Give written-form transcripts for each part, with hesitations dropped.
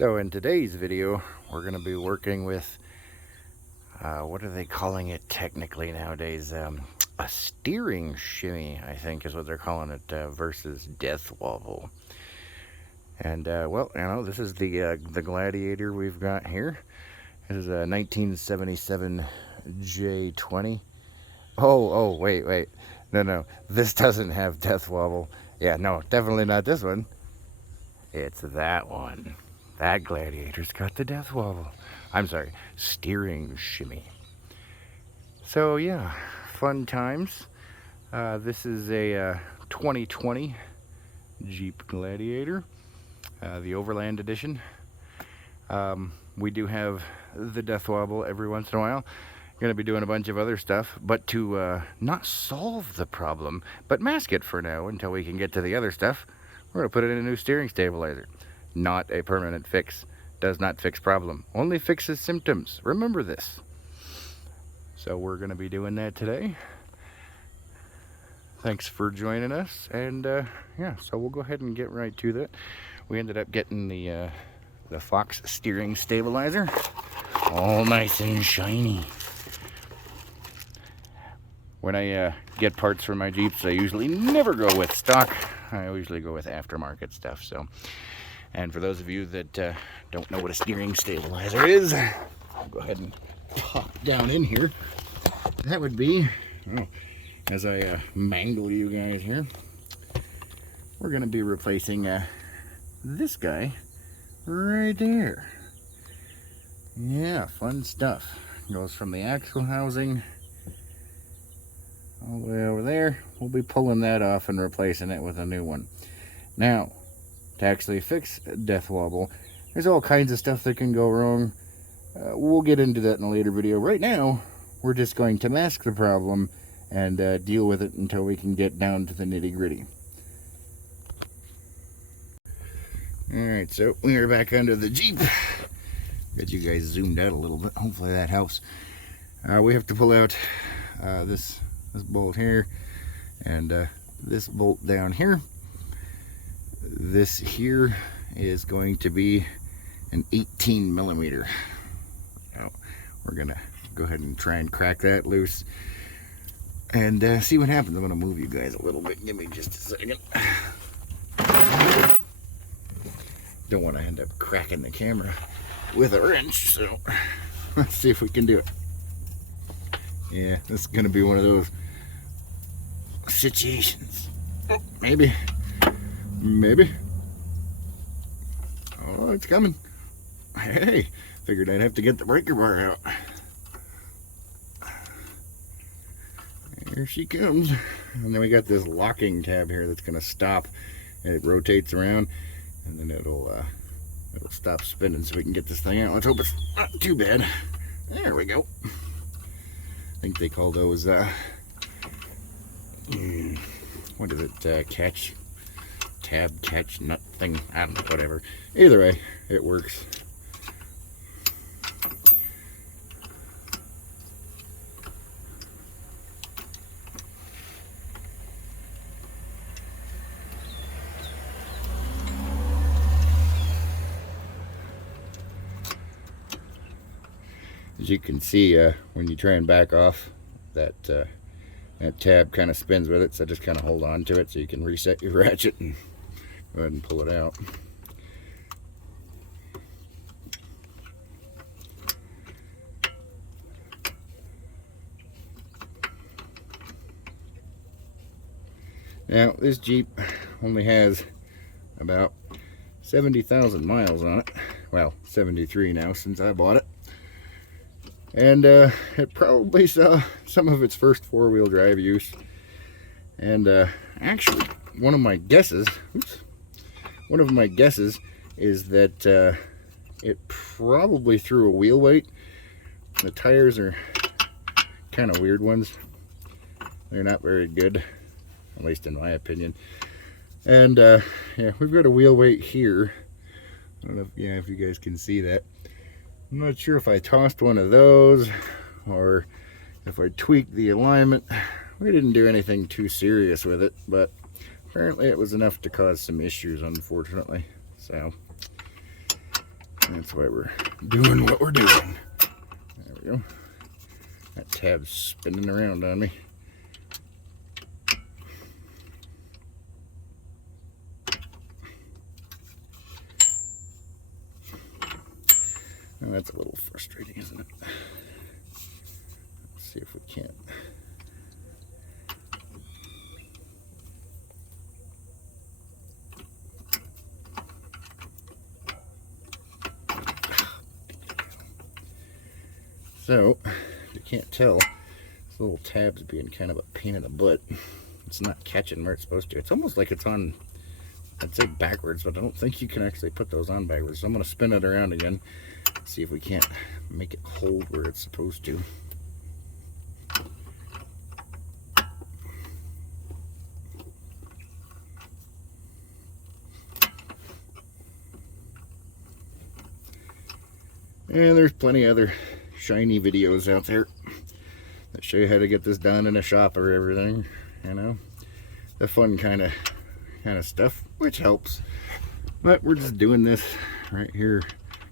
So in today's video, we're going to be working with, what are they calling it technically nowadays? A steering shimmy, I think is what they're calling it, versus death wobble. And well, you know, this is the Gladiator we've got here. This is a 1977 J20. Oh, wait. No, this doesn't have death wobble. Yeah, no, definitely not this one. It's that one. That Gladiator's got the death wobble. I'm sorry, steering shimmy. So yeah, fun times. This is a 2020 Jeep Gladiator, the Overland edition. We do have the death wobble every once in a while. Going to be doing a bunch of other stuff, but to not solve the problem, but mask it for now until we can get to the other stuff, we're going to put in a new steering stabilizer. Not a permanent fix. Does not fix problem. Only fixes symptoms. Remember this. So we're going to be doing that today. Thanks for joining us. And yeah, so we'll go ahead and get right to that. We ended up getting the Fox steering stabilizer. All nice and shiny. When I get parts for my Jeeps, I usually never go with stock. I usually go with aftermarket stuff. So. And for those of you that don't know what a steering stabilizer is, I'll go ahead and pop down in here. That would be, as I mangle you guys here, we're going to be replacing this guy right there. Yeah, fun stuff. Goes from the axle housing all the way over there. We'll be pulling that off and replacing it with a new one. Now, to actually fix death wobble, there's all kinds of stuff that can go wrong. We'll get into that in a later video. Right now, we're just going to mask the problem and deal with it until we can get down to the nitty-gritty. Alright, so we are back under the Jeep. Got you guys zoomed out a little bit. Hopefully that helps. We have to pull out this bolt here and this bolt down here. This here is going to be an 18 millimeter. Now, we're gonna go ahead and try and crack that loose and see what happens. I'm gonna move you guys a little bit. Give me just a second. Don't want to end up cracking the camera with a wrench, so let's see if we can do it. Yeah, this is gonna be one of those situations. Oh, maybe. Oh, it's coming. Hey, figured I'd have to get the breaker bar out. Here she comes. And then we got this locking tab here that's going to stop. And it rotates around. And then it'll stop spinning so we can get this thing out. Let's hope it's not too bad. There we go. I think they call those, what is it, catch nut thing, I don't know, whatever. Either way, it works. As you can see, when you try and back off, that tab kind of spins with it, so just kind of hold on to it so you can reset your ratchet and go ahead and pull it out. Now, this Jeep only has about 70,000 miles on it. Well, 73 now since I bought it. And it probably saw some of its first four-wheel drive use. And actually, one of my guesses is that it probably threw a wheel weight. The tires are kind of weird ones. They're not very good, at least in my opinion. And yeah, we've got a wheel weight here. I don't know if you guys can see that. I'm not sure if I tossed one of those or if I tweaked the alignment. We didn't do anything too serious with it, but apparently it was enough to cause some issues, unfortunately. So That's why we're doing what we're doing. There we go. That tab's spinning around on me. Oh, that's a little frustrating, isn't it? Let's see if we can't. So, if you can't tell, this little tab's being kind of a pain in the butt. It's not catching where it's supposed to. It's almost like it's on, I'd say backwards, but I don't think you can actually put those on backwards. So I'm going to spin it around again, see if we can't make it hold where it's supposed to. And there's plenty of other shiny videos out there that show you how to get this done in a shop or everything, you know, the fun kind of stuff, which helps. But we're just doing this right here,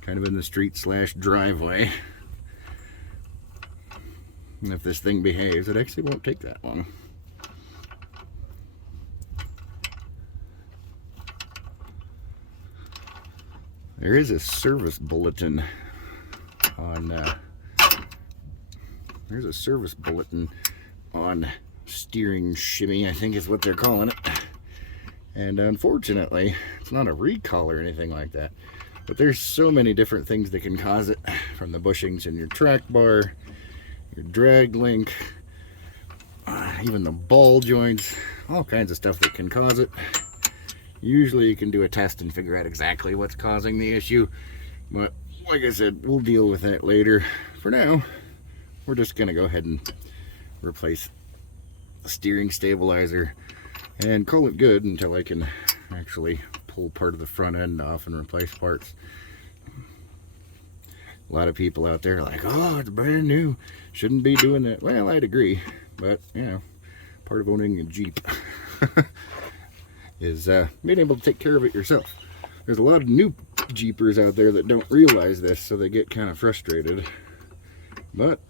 kind of in the street / driveway. And if this thing behaves, it actually won't take that long. There is a service bulletin on steering shimmy, I think is what they're calling it. And unfortunately, it's not a recall or anything like that. But there's so many different things that can cause it, from the bushings in your track bar, your drag link, even the ball joints, all kinds of stuff that can cause it. Usually you can do a test and figure out exactly what's causing the issue. But like I said, we'll deal with that later. For now, we're just going to go ahead and replace the steering stabilizer and call it good until I can actually pull part of the front end off and replace parts. A lot of people out there are like, oh, it's brand new, shouldn't be doing that. Well, I'd agree, but you know, part of owning a Jeep is being able to take care of it yourself. There's a lot of new Jeepers out there that don't realize this, so they get kind of frustrated. But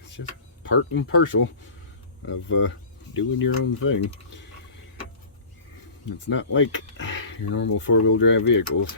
it's just part and parcel of doing your own thing. It's not like your normal four-wheel drive vehicles.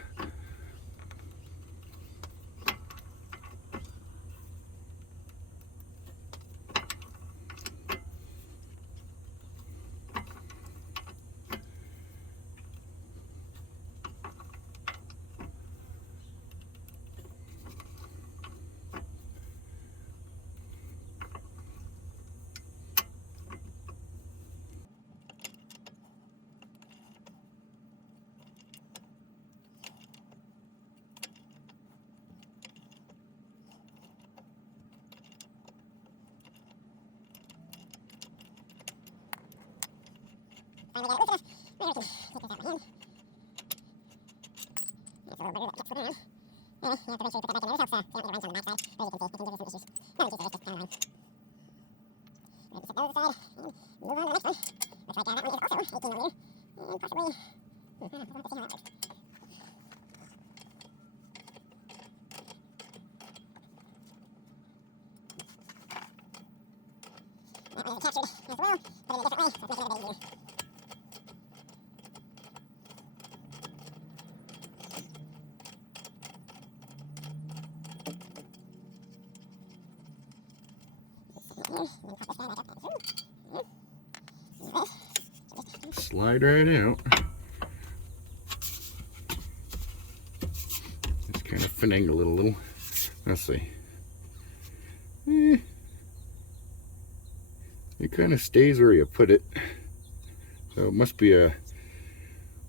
Slide right out. Just kind of finagle it a little. Let's see. It kind of stays where you put it. So it must be a,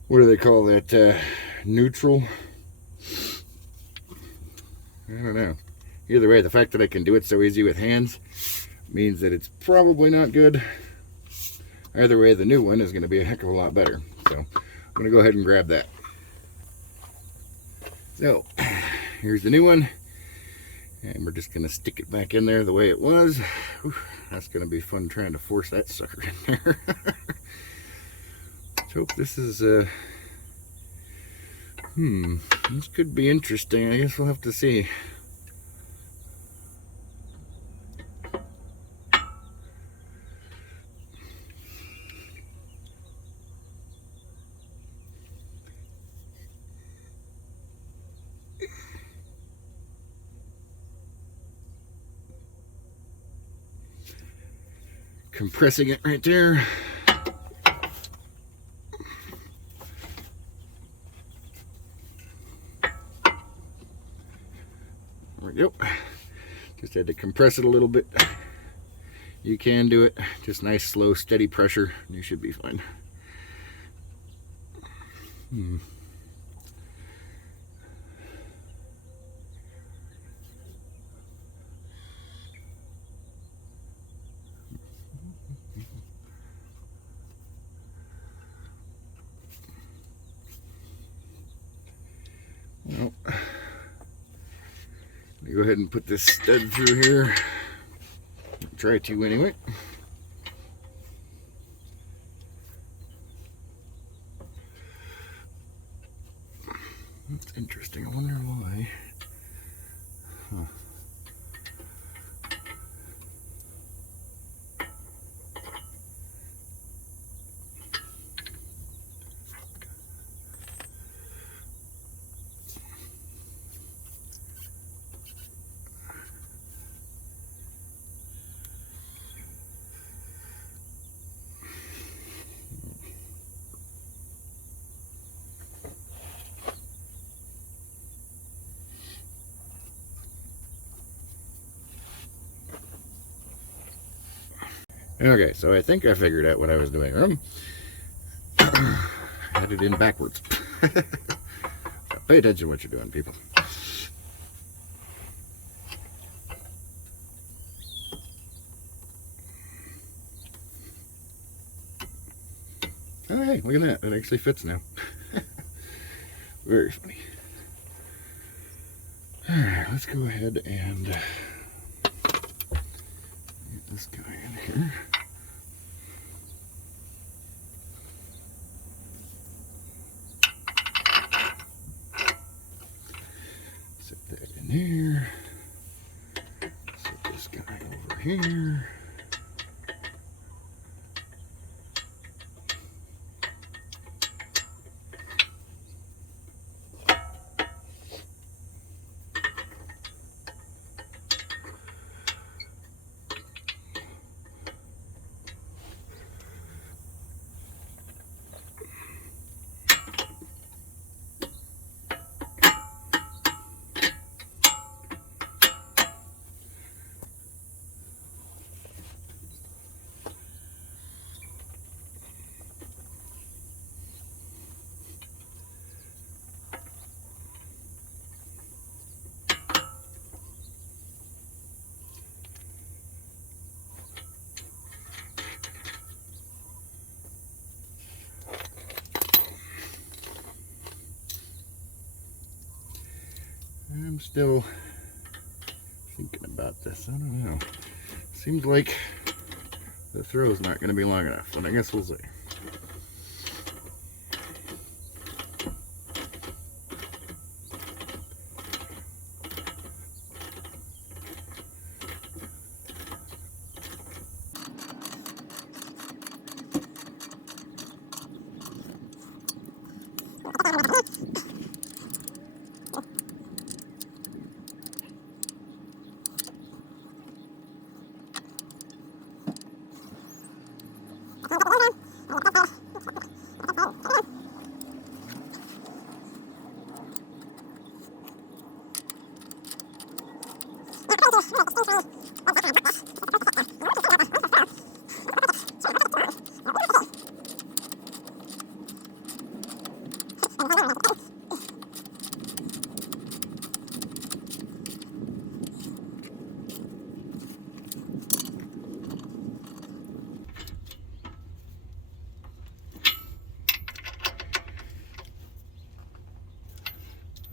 what do they call that, neutral? I don't know. Either way, the fact that I can do it so easy with hands means that it's probably not good. Either way, the new one is going to be a heck of a lot better. So I'm going to go ahead and grab that. So here's the new one. And we're just going to stick it back in there the way it was. Whew, that's going to be fun trying to force that sucker in there. Let's hope this is This could be interesting. I guess we'll have to see. Compressing it right there. There we go. Just had to compress it a little bit. You can do it. Just nice, slow, steady pressure. You should be fine. Well, let me go ahead and put this stud through here. Try to anyway. That's interesting. I wonder why. Okay, so I think I figured out what I was doing. I had it in backwards. So pay attention to what you're doing, people. Oh, hey, look at that. It actually fits now. Very funny. Alright, let's go ahead and get this guy in here. Set that in there. Set this guy over here. I'm still thinking about this. I don't know. Seems like the throw's not going to be long enough, but I guess we'll see.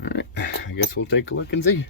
Alright, I guess we'll take a look and see.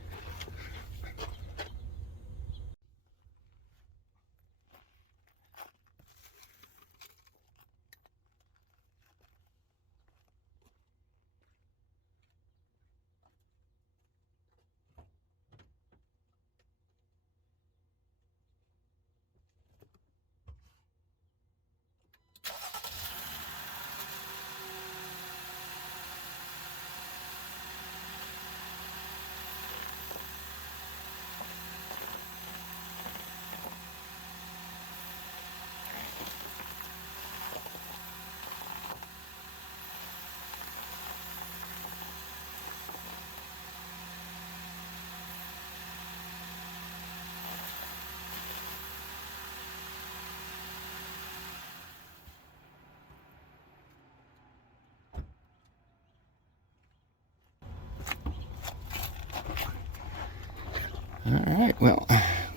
Alright, well,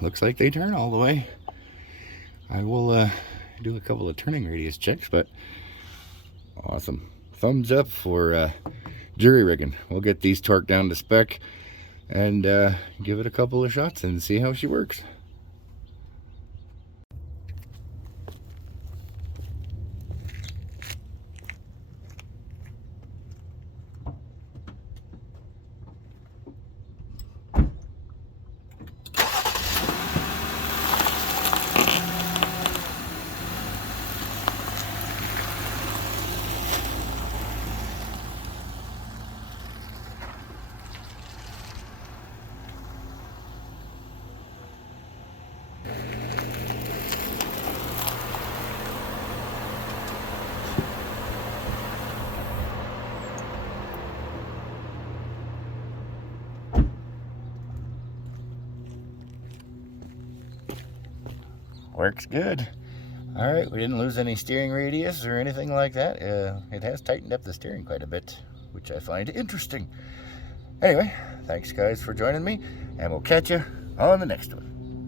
looks like they turn all the way. I will do a couple of turning radius checks, but awesome. Thumbs up for jury rigging. We'll get these torqued down to spec and give it a couple of shots and see how she works. Works good. All right, we didn't lose any steering radius or anything like that. It has tightened up the steering quite a bit, which I find interesting. Anyway, thanks guys for joining me, and we'll catch you on the next one.